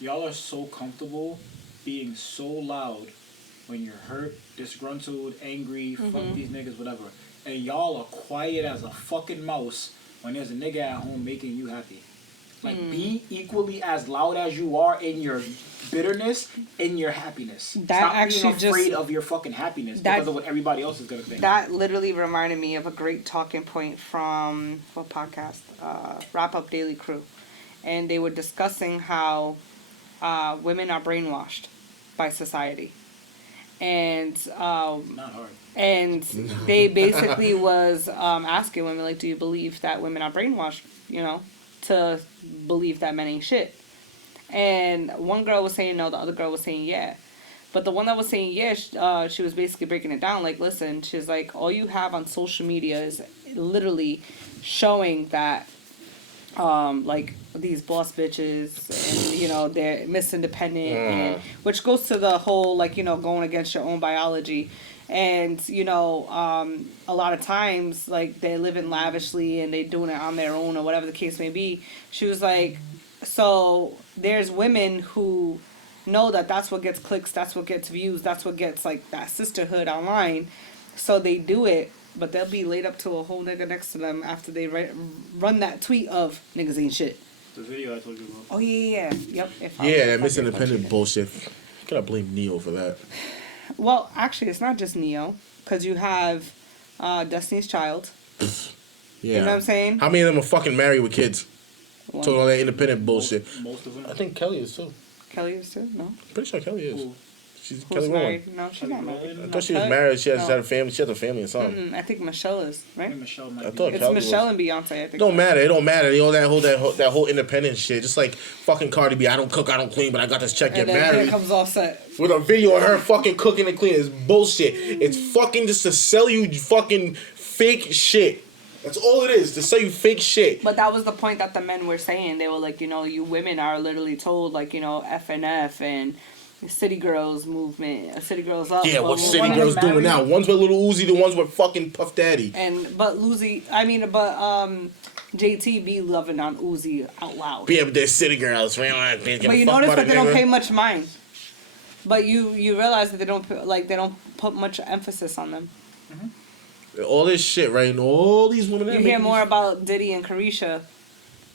y'all are so comfortable being so loud when you're hurt, disgruntled, angry, fuck these niggas, whatever. And y'all are quiet as a fucking mouse when there's a nigga at home making you happy. Like, be equally as loud as you are in your bitterness, in your happiness. Stop being afraid of your fucking happiness because of what everybody else is going to think. That literally reminded me of a great talking point from, what podcast? Wrap Up Daily Crew. And they were discussing how women are brainwashed by society. And not hard. And they basically was asking women, like, do you believe that women are brainwashed, you know, to believe that men ain't shit? And one girl was saying no, the other girl was saying yeah. But the one that was saying yeah, she was basically breaking it down. Like, listen, she's like, all you have on social media is literally showing that, like, these boss bitches, and, you know, they're Miss Independent, and, which goes to the whole, like, you know, going against your own biology. And, you know, a lot of times, like, they're living lavishly and they're doing it on their own or whatever the case may be. She was like, so there's women who know that that's what gets clicks, that's what gets views, that's what gets, like, that sisterhood online. So they do it, but they'll be laid up to a whole nigga next to them after they run that tweet of niggas ain't shit. The video I told you about. Oh, yeah. Yep. Yeah, that Miss Independent bullshit. I gotta blame Neo for that. Well, actually, it's not just Neo, because you have Destiny's Child. Yeah. You know what I'm saying? How many of them are fucking married with kids? One. Talking all that independent bullshit. Most of them. I think Kelly is too. Kelly is too? No. Pretty sure Kelly is. Who? She's Who's Kelly married? Rowland. No, she's not married. I thought she was married. She has no. had a family. She has a family and something. I think Michelle is, right? Michelle might I be. thought It's Kelly Michelle was. and Beyonce, I think. It don't matter. It don't matter. They all that whole independent shit. Just like fucking Cardi B. I don't cook, I don't clean, but I got this check. Get And then married. it comes all set. With a video of her fucking cooking and cleaning. It's bullshit. It's fucking just to sell you fucking fake shit. That's all it is, to sell you fake shit. But that was the point that the men were saying. They were like, you know, you women are literally told, like, you know, FNF and City Girls movement, City Girls Up. Yeah, what City Girls doing now? One's with Little Uzi, the one's with fucking Puff Daddy. But JT be loving on Uzi out loud. Yeah, but they're City Girls. But you notice that they don't pay much mind. But you realize that they don't put much emphasis on them. Mm-hmm. All this shit, right? And all these women. You hear more about Diddy and Carisha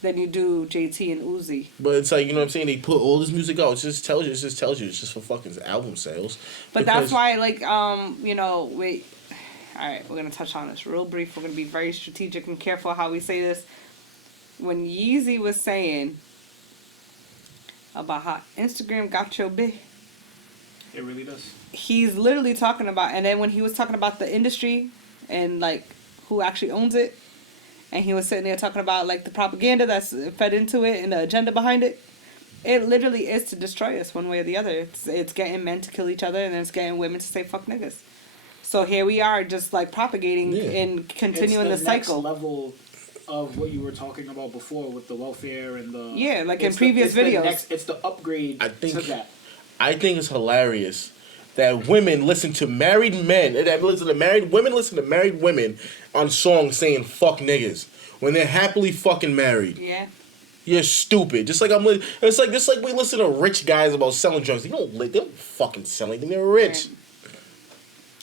than you do JT and Uzi. But it's like, you know what I'm saying? They put all this music out. It just tells you. It's just for fucking album sales. But that's why, like, you know, wait. All right, we're gonna touch on this real brief. We're gonna be very strategic and careful how we say this. When Yeezy was saying about how Instagram got your bitch, It really does. he's literally talking about, and then when he was talking about the industry and, like, who actually owns it, and he was sitting there talking about, like, the propaganda that's fed into it and the agenda behind it, it literally is to destroy us one way or the other. It's getting men to kill each other, and then it's getting women to say fuck niggas. So here we are, just, like, propagating and continuing the cycle. Next level of what you were talking about before with the welfare and the... Yeah, like in previous videos. It's the upgrade to that. I think it's hilarious that women listen to married men, women listen to married women on songs saying fuck niggas when they're happily fucking married. Yeah. You're stupid. Just like it's like we listen to rich guys about selling drugs. They don't fucking sell anything. They're rich. Right.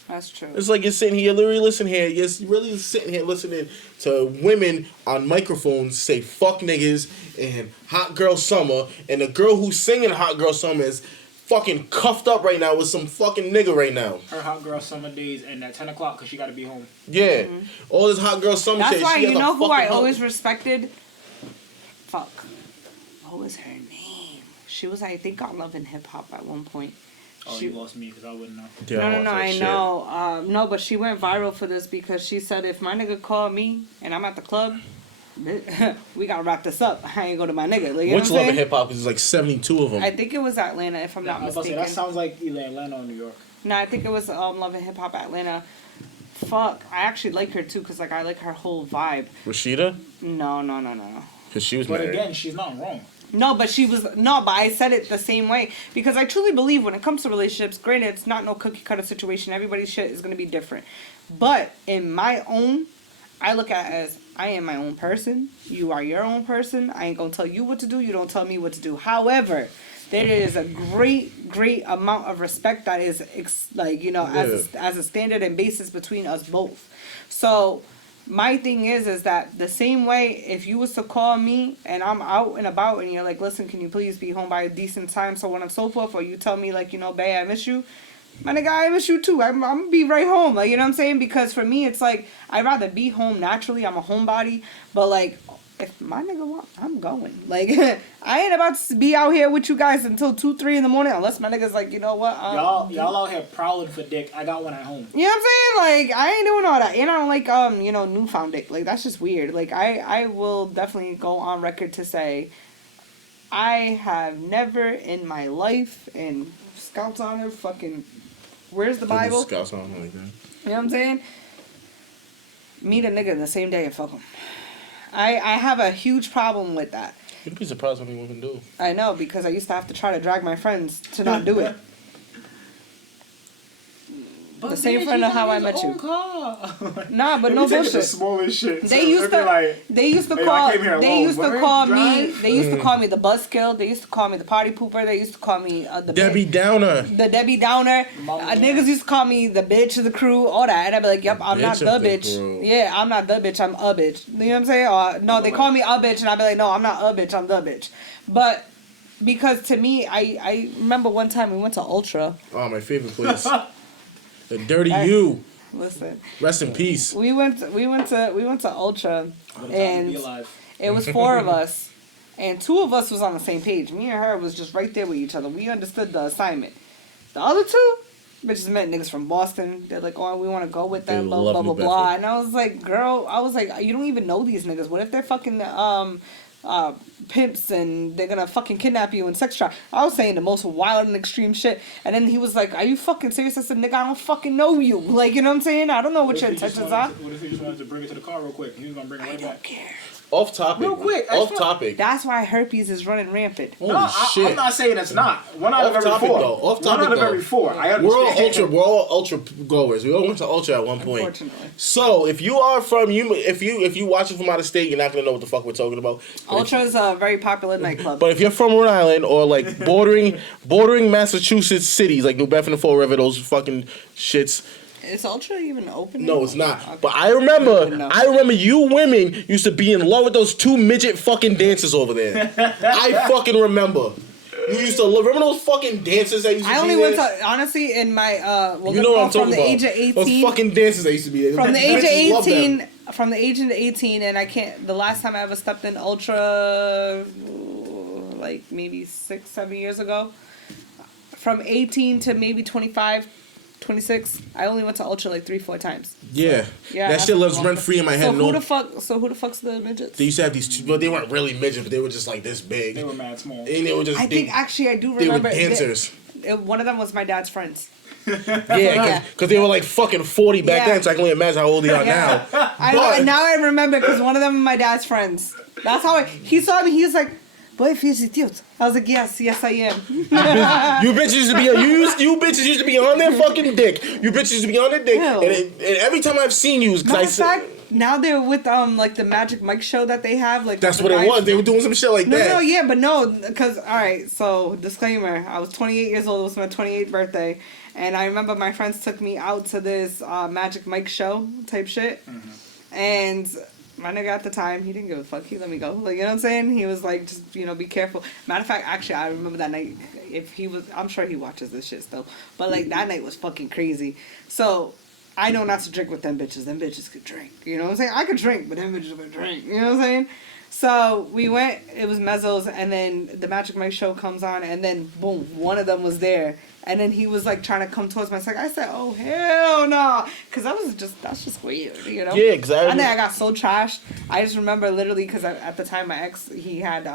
That's true. It's like you're sitting here, literally listening here. You're really sitting here listening to women on microphones say fuck niggas and Hot Girl Summer, and the girl who's singing Hot Girl Summer is fucking cuffed up right now with some fucking nigga right now. Her Hot Girl Summer days and at 10 o'clock because she got to be home. Yeah. All this Hot Girl Summer That's shit. why, she you know who I fucking always respected? Fuck. what was her name? She was, I think, on Love and Hip Hop at one point. Oh, you lost me because I wouldn't know. No, I know. No, but she went viral for this because she said, if my nigga called me and I'm at the club, we gotta wrap this up. I ain't go to my nigga. Like, which Love and Hip Hop is like 72 of them? I think it was Atlanta, if I'm not mistaken. That sounds like either Atlanta or New York. No, I think it was Love and Hip Hop Atlanta. Fuck, I actually like her too because like I like her whole vibe. Rashida? No. Because she was But married. again, she's not wrong. No, but I said it the same way because I truly believe when it comes to relationships, granted, it's not no cookie cutter situation. Everybody's shit is going to be different. But in my own, I look at it as I am my own person. You are your own person. I ain't going to tell you what to do. You don't tell me what to do. However, there is a great amount of respect that is as a standard and basis between us both. So my thing is that the same way if you was to call me and I'm out and about and you're like, listen, can you please be home by a decent time, so on and so forth, or you tell me like, babe, I miss you, my nigga, I miss you too. I'm gonna be right home, like, you know what I'm saying? Because for me it's like I'd rather be home naturally. I'm a homebody, but like if my nigga want, I'm going. Like, I ain't about to be out here with you guys until 2-3 in the morning unless my nigga's like, you know what? Y'all out here prowling for dick. I got one at home. You know what I'm saying? Like, I ain't doing all that. And I don't like, newfound dick. Like, that's just weird. Like, I will definitely go on record to say I have never in my life, and Scouts Honor fucking, where's the Bible? Scouts Honor like that. You know what I'm saying? Meet a nigga the same day and fuck him. I have a huge problem with that. You'd be surprised how many women do. I know, because I used to have to try to drag my friends to not do it. The same friend of how I met you. Nah, but no bullshit. The smallest shit. They used to call me the buzzkill. They used to call me the party pooper. They used to call me the Debbie Downer. The Debbie Downer. Niggas used to call me the bitch of the crew, all that. And I'd be like, yep, I'm not the bitch. Yeah, I'm not the bitch, I'm a bitch. You know what I'm saying? Or, no, they call me a bitch, and I'd be like, no, I'm not a bitch, I'm the bitch. But because to me, I remember one time we went to Ultra. Oh, my favorite place. The Dirty U. Listen. Rest in peace. We went to Ultra, and it was 4 of us, and 2 of us was on the same page. Me and her was just right there with each other. We understood the assignment. The other 2 bitches met niggas from Boston. They're like, oh, we want to go with them, blah blah blah blah. And I was like, girl, you don't even know these niggas. What if they're fucking pimps and they're gonna fucking kidnap you and sex traffic? I was saying the most wild and extreme shit, and then he was like, are you fucking serious? I said, nigga, I don't fucking know you. Like, you know what I'm saying? I don't know what your intentions are. What if he just wanted to bring it to the car real quick? He was gonna bring it right back. I don't care. Off topic. Real quick. Off topic. That's why herpes is running rampant. Holy shit. I'm not saying it's not. One out of every 4. Off topic, One out of every 4. I understand. We're all ultra goers. We all went to Ultra at one point. Unfortunately. So if you are from if you watching from out of state, you're not gonna know what the fuck we're talking about. Ultra is a very popular nightclub. But if you're from Rhode Island or like bordering Massachusetts cities, like New Bedford and Fall River, those fucking shits. Is Ultra even open? No, it's not. Okay. But I remember you women used to be in love with those 2 midget fucking dancers over there. I fucking remember. You used to remember those fucking dancers that used to be there? I only went to, honestly, in my, you know what I'm talking from the about. age of 18. Those fucking dancers that used to be there. From the age of 18, and I can't, the last time I ever stepped in Ultra, like maybe 6-7 years ago. From 18 to maybe 25, 26, I only went to Ultra like 3-4 times. Yeah. That shit lives rent free in my head. So who the fuck's the midgets? They used to have these 2, but they weren't really midgets, but they were just like this big. They were mad small. And they were just. I do remember. They were dancers. One of them was my dad's friends. Yeah, because they were like fucking 40 back then, so I can only imagine how old they are now. Now I remember because one of them was my dad's friends. That's how he saw me. He was like, boy, feels cute. I was like, yes, I am. You bitches used to be you bitches used to be on their fucking dick. You bitches used to be on their dick, and every time I've seen you, because now they're with like the Magic Mike show that they have. Like that's what it was. They were doing some shit like that. No, because all right. So disclaimer: I was 28 years old. It was my 28th birthday, and I remember my friends took me out to this Magic Mike show type shit, and my nigga at the time, he didn't give a fuck. He let me go. Like, you know what I'm saying? He was like, just, be careful. Matter of fact, actually, I remember that night. I'm sure he watches this shit still. But, like, that night was fucking crazy. So, I know not to drink with them bitches. Them bitches could drink. You know what I'm saying? I could drink, but them bitches could drink. You know what I'm saying? So we went, it was Mezzo's, and then the Magic Mike show comes on, and then boom, one of them was there. And then he was like trying to come towards my side. I said, oh, hell no. Because that's just weird, you know? Yeah, exactly. And then I got so trashed. I just remember literally, because at the time my ex, he had,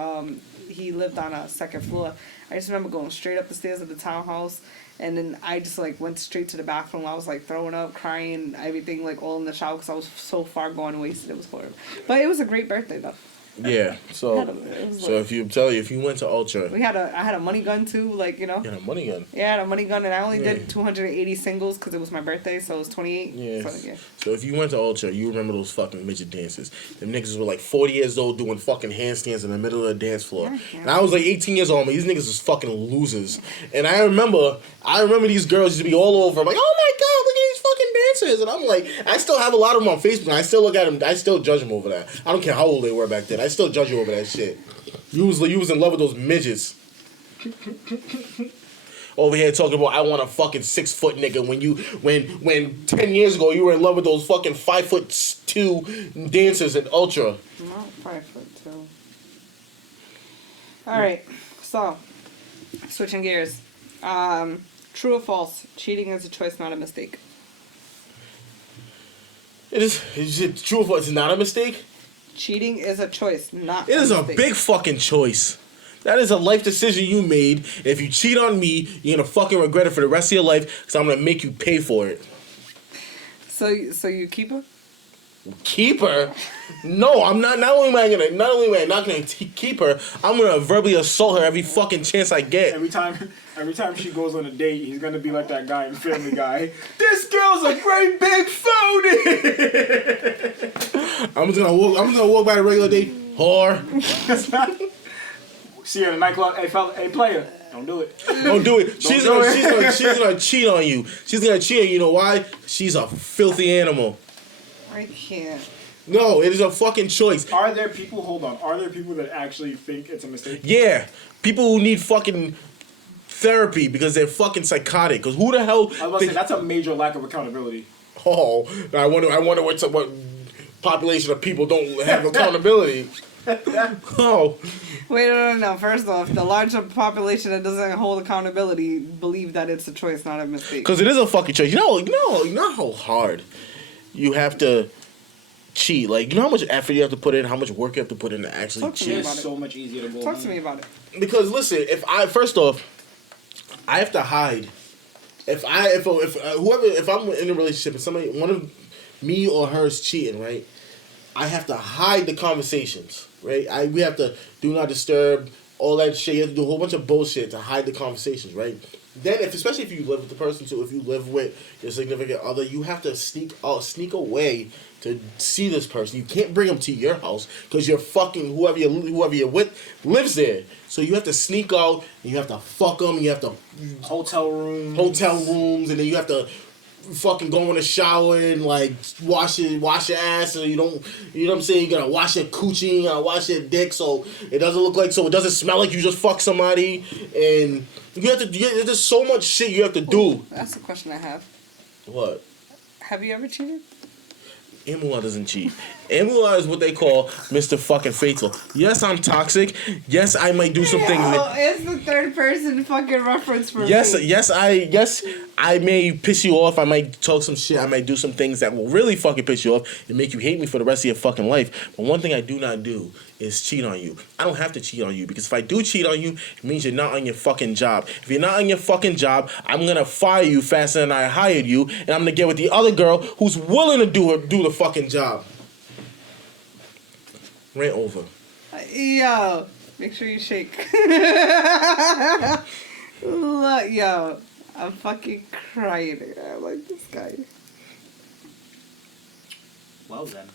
he lived on a second floor. I just remember going straight up the stairs of the townhouse. And then I just like went straight to the bathroom. I was like throwing up, crying, everything like all in the shower because I was so far gone wasted. It was horrible. But it was a great birthday though. Yeah, so if you went to Ultra, I had a money gun too, like, you know. You had a money gun. Yeah, I had a money gun, and I only did 280 singles because it was my birthday, so it was 28. Yeah. So, yeah. So if you went to Ultra, you remember those fucking midget dances. Them niggas were like 40 years old doing fucking handstands in the middle of the dance floor. Yeah. And I was like 18 years old, man. These niggas was fucking losers. And I remember these girls used to be all over. I'm like, oh my god, look at these fucking dancers. And I'm like, I still have a lot of them on Facebook, and I still look at them. I still judge them over that. I don't care how old they were back then. I still judge you over that shit. You was in love with those midgets. Over here talking about I want a fucking 6 foot nigga when 10 years ago you were in love with those fucking 5'2" dancers at Ultra. Not 5'2". All right, so switching gears. True or false? Cheating is a choice, not a mistake. Is it true or false? It's not a mistake? Cheating is a choice, not It a is a mistake. big fucking choice. That is a life decision you made. If you cheat on me, you're gonna fucking regret it for the rest of your life because I'm gonna make you pay for it. So you keep her? Keep her? No, I'm not. Not only am I not gonna keep her, I'm gonna verbally assault her every fucking chance I get. Every time she goes on a date, he's gonna be like that guy in Family Guy. This girl's a great big phony. I'm just gonna walk by a regular date, whore. See her in the nightclub. Hey player, don't do it. Don't do it. She's gonna cheat on you. She's gonna cheat on you. You know why? She's a filthy animal. I can't. No, it is a fucking choice. Are there people that actually think it's a mistake? Yeah, people who need fucking therapy because they're fucking psychotic. Because who the hell? I was about to say that's a major lack of accountability. Oh, I wonder what population of people don't have accountability. Oh. Wait, no. First off, the larger population that doesn't hold accountability believe that it's a choice, not a mistake. Because it is a fucking choice. You know how hard you have to cheat. Like, you know how much effort you have to put in, how much work you have to put in to actually Talk to me cheat. about It's it. so much easier to go. Talk to me about it. Because listen, first off, I have to hide. If I'm in a relationship and somebody, one of me or her is cheating, right? I have to hide the conversations, right? We have to do not disturb, all that shit. You have to do a whole bunch of bullshit to hide the conversations, right? Then, especially if you live with the person too, if you live with your significant other, you have to sneak away to see this person. You can't bring them to your house because you're fucking whoever you're with lives there. So you have to sneak out. And you have to fuck them. You have to Hotel rooms, and then you have to fucking go in the shower and like wash your ass, so you know what I'm saying, you gotta wash your coochie, you gotta wash your dick so it doesn't smell like you just fucked somebody, and there's so much shit you have to do. That's the question I have. What? Have you ever cheated? Amula doesn't cheat. Amula is what they call Mr. fucking Faithful. Yes, I'm toxic. Yes, I might do some things. Oh, it's the third person fucking reference for me. Yes, I may piss you off. I might talk some shit. I might do some things that will really fucking piss you off and make you hate me for the rest of your fucking life. But one thing I do not do is cheat on you. I don't have to cheat on you because if I do cheat on you, it means you're not on your fucking job. If you're not on your fucking job, I'm gonna fire you faster than I hired you, and I'm gonna get with the other girl who's willing to do the fucking job. Rant over. Yo, make sure you shake. Look, yo, I'm fucking crying. I like this guy. Well then.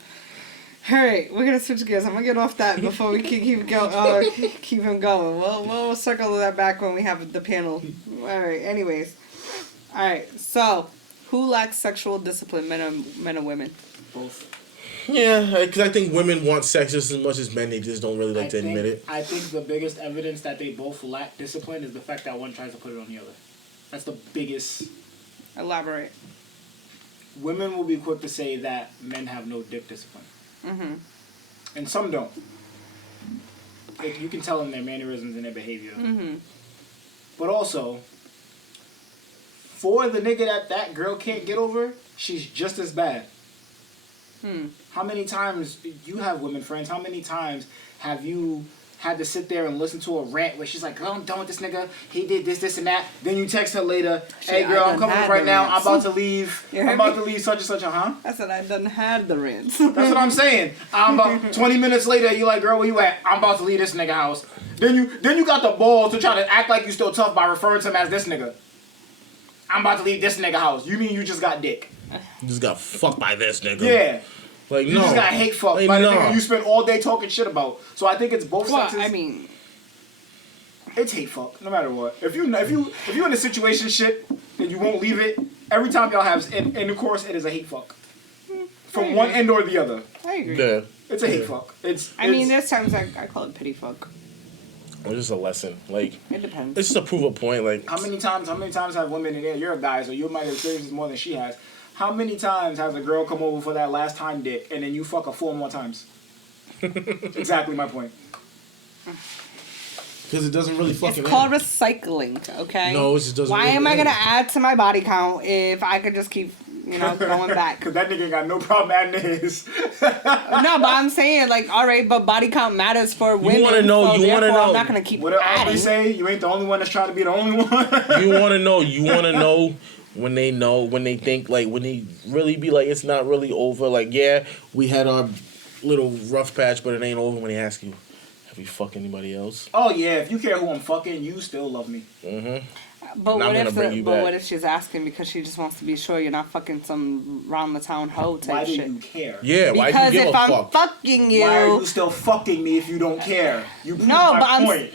Alright, we're gonna switch gears. I'm gonna get off that before we keep him going. We'll circle that back when we have the panel. Alright, anyways. Alright, so who lacks sexual discipline, men or women? Both. Yeah, because I think women want sex just as much as men. They just don't really like to admit it. I think the biggest evidence that they both lack discipline is the fact that one tries to put it on the other. That's the biggest. Elaborate. Women will be quick to say that men have no dick discipline. Mm-hmm. And some don't. You can tell in their mannerisms and their behavior. Mm-hmm. But also, for the nigga that girl can't get over, she's just as bad. How many times you have women friends? How many times have you had to sit there and listen to a rant where she's like, "Girl, I'm done with this nigga. He did this, this, and that." Then you text her later, "Hey, girl, I'm coming right now. I'm about to leave. I'm about to leave such and such." I said I done had the rants. That's what I'm saying. I'm about 20 minutes later. You like, "Girl, where you at?" "I'm about to leave this nigga house." Then you got the balls to try to act like you still tough by referring to him as this nigga. "I'm about to leave this nigga house." You mean you just got dick? You just got fucked by this nigga. Yeah. Like, You no. just got hate fucked Like, by the no. nigga you spent all day talking shit about. So I think it's both Well, sexes. I mean, It's hate fuck, no matter what. If you in a situation shit and you won't leave it, every time y'all have intercourse, it is a hate fuck. From one end or the other. I agree. Yeah. It's a hate fuck. I mean, there's times I call it pity fuck. It's just a lesson. Like, It depends. it's just to prove a point. Like, how many times have women in there? You're a guy, so you might have experienced this more than she has. How many times has a girl come over for that last time dick and then you fuck her 4 more times? Exactly my point. because it doesn't really fucking. It's called recycling, okay? No, it just doesn't. Why really am I end. gonna add to my body count if I could just keep, going back? Because that nigga got no problem adding his. No, but I'm saying, like, all right, but body count matters for women. wanna know- So you wanna therefore I'm know. not gonna keep What I adding. always say, you ain't the only one that's trying to be the only one. You want to know. You want to know when they think, like, when they really be like, it's not really over. Like, yeah, we had our little rough patch, but it ain't over when they ask you, have you fucked anybody else? Oh yeah, if you care who I'm fucking, you still love me. Mm-hmm. But And I'm what gonna if bring you back. what if she's asking because she just wants to be sure you're not fucking some round the town hoe type Why do shit? you care? Yeah, why do Because you give if a I'm fuck? fucking you, Why are you still fucking me if you don't care? You prove No, my but point.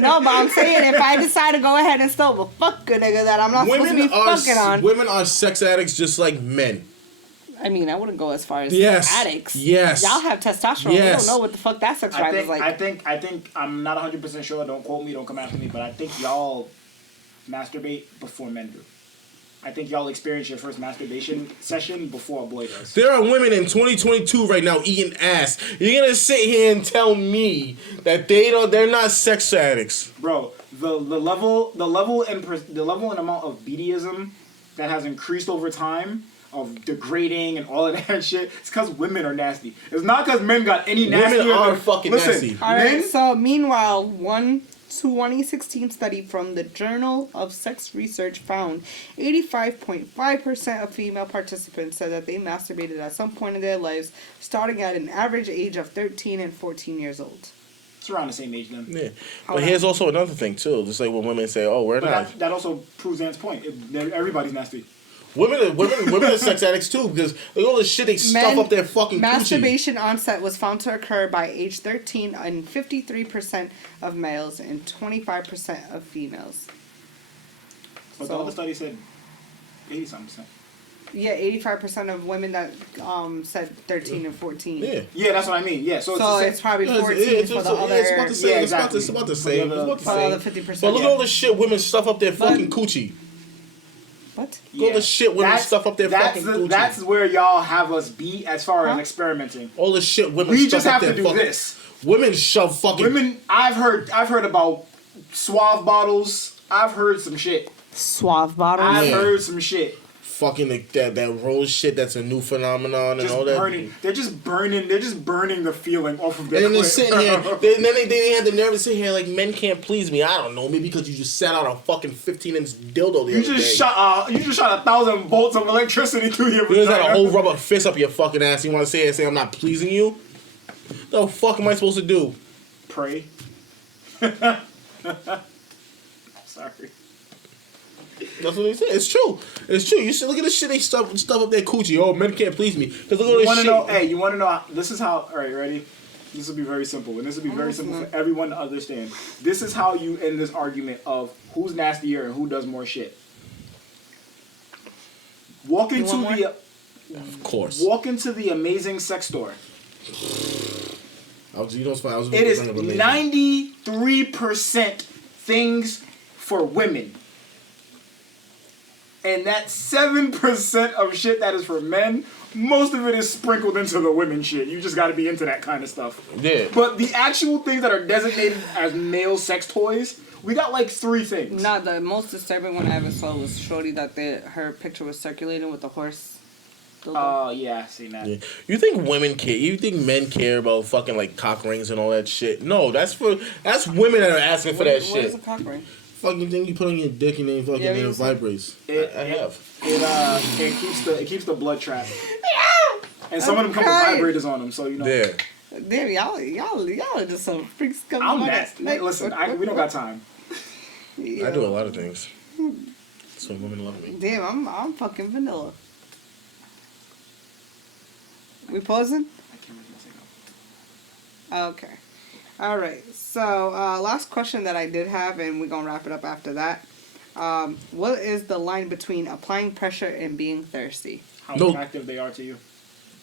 no, but I'm saying if I decide to go ahead and still fuck a nigga that I'm not supposed to be fucking on. Women are sex addicts just like men. I mean, I wouldn't go as far as Yes. addicts. Yes. Y'all have testosterone. Yes. We don't know what the fuck that sex drive is like. I think I'm not 100% sure. Don't quote me. Don't come after me. But I think y'all masturbate before men do. I think y'all experience your first masturbation session before a boy does. There are women in 2022 right now eating ass. You're gonna sit here and tell me that they're not sex addicts. Bro, the level and amount of BDism that has increased over time, of degrading and all of that shit, it's because women are nasty. It's not because men got any nastier. Women are than- fucking Listen, nasty. All right. men, So meanwhile, one 2016 study from the Journal of Sex Research found 85.5% of female participants said that they masturbated at some point in their lives, starting at an average age of 13 and 14 years old. it's around the same age then. Yeah, but here's also another thing too. Just like when women say, "Oh, we're But not." that also proves Ant's point. Everybody's nasty. Women are sex addicts too because look at all the shit they stuff up their fucking coochie. Masturbation onset was found to occur by age 13 in 53% of males and 25% of females. But So- the other study said 80-something%. Yeah, 85% of women that said 13 and 14. Yeah. Yeah, that's what I mean. Yeah, so, So it's it's probably Yeah, 14 for the other. it's about the same. Yeah, It's about the exactly. same. For the other- It's For about the the other same. 50%. But look at yeah. all the shit women stuff up their fucking coochie. What? Look at the shit women stuff up their fucking coochie. That's where y'all have us beat as far as Huh? experimenting. All the shit women We stuff just up have their to do fucking. this. Women shove fucking. Women, I've heard about Suave bottles. I've heard some shit. Suave bottles. I've Yeah. heard some shit. Fucking that rose shit that's a new phenomenon and Just all that. burning. They're just burning the feeling off of their And then they're clit. sitting here. They had the nerve to sit here like men can't please me. I don't know. Maybe because you just sat out a fucking 15-inch dildo the You other day. just shot 1,000 volts of electricity through your You just had a vagina. whole rubber fist up your fucking ass. You want to say I'm not pleasing you? The fuck am I supposed to do? Pray. Sorry. That's what they say. It's true. It's true. You should look at the shit they stuff up their coochie. Oh, men can't please me. Because look at all You this want to shit. know? Hey, you want to know? This is how. All right, ready? This will be very simple, and this will be very simple for everyone to understand. This is how you end this argument of who's nastier and who does more shit. Walk You into want the Of course. walk into the amazing sex store. You know what's funny? I was It is bring up a lady. 93% things for women. And that 7% of shit that is for men most of it is sprinkled into the women shit. You just got to be into that kind of stuff. Yeah. But the actual things that are designated as male sex toys, we got like 3 things. Nah, the most disturbing one I ever saw was Shorty that her picture was circulating with the horse. Oh, yeah, I seen that. Yeah. You think women care? You think men care about fucking like cock rings and all that shit? No, that's women that are asking for that shit. What is a cock ring? Fucking thing you put on your dick and then fucking it vibrates. I have. It keeps the blood trapped. And some of them come with vibrators on them, so you know. Yeah. Damn, y'all are just some freaks coming. I'm mad. Listen, we don't got time. Yeah. I do a lot of things. So women love me. Damn, I'm fucking vanilla. We pausing? I can't make myself up. Okay. All right. So, last question that I did have, and we're gonna wrap it up after that. What is the line between applying pressure and being thirsty? How attractive they are to you.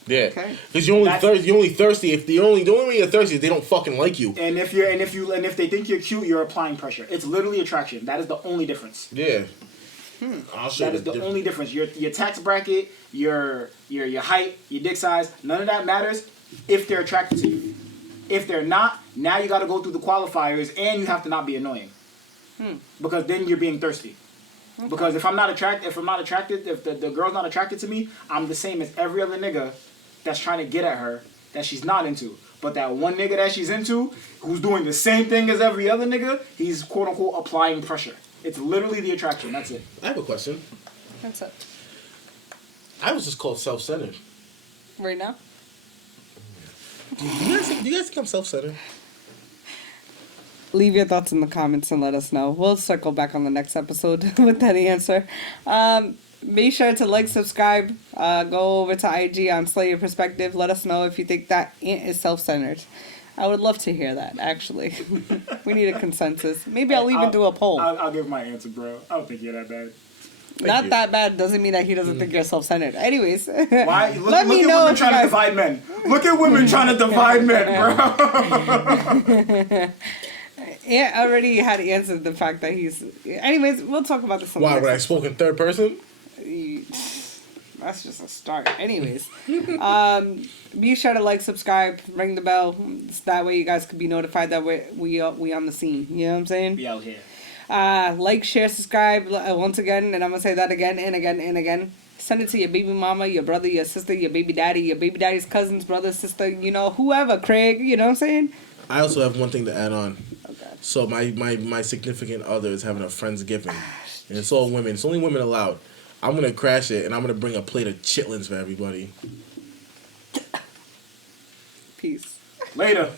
Yeah. Okay. Because you're only thirsty if the only way you're thirsty is they don't fucking like you. And if they think you're cute, you're applying pressure. It's literally attraction. That is the only difference. Yeah. I'll show That you is the only difference. Your tax bracket, your height, your dick size, none of that matters if they're attracted to you. If they're not, now you got to go through the qualifiers and you have to not be annoying. Because then you're being thirsty. Okay. Because if the girl's not attracted to me, I'm the same as every other nigga that's trying to get at her that she's not into. But that one nigga that she's into, who's doing the same thing as every other nigga, he's quote unquote applying pressure. It's literally the attraction. That's it. I have a question. What's up? I was just called self-centered. Right now? Do you guys think I'm self-centered? Leave your thoughts in the comments and let us know. We'll circle back on the next episode with that answer. Be sure to like, subscribe, go over to IG on Slay Your Perspective. Let us know if you think that Ant is self-centered. I would love to hear that, actually. We need a consensus. Maybe I'll even do a poll. I'll give my answer, bro. I don't think you're that bad. Not that bad doesn't mean that he doesn't think you're self-centered. Anyways, why? Look let me at know women trying to divide men. Look at women trying to divide men, bro. Ant already had answered the fact that he's... Anyways, we'll talk about this on the Why, next when I spoke in third person? That's just a start. Anyways, be sure to like, subscribe, ring the bell. That way you guys can be notified that we on the scene. You know what I'm saying? Be out here. Like, share, subscribe once again, and I'm gonna say that again and again and again. Send it to your baby mama, your brother, your sister, your baby daddy's cousins, brother, sister, whoever, Craig, you know what I'm saying? I also have one thing to add on. Okay. So my significant other is having a Friendsgiving, and it's all women. It's only women allowed. I'm gonna crash it, and I'm gonna bring a plate of chitlins for everybody. Peace. Later.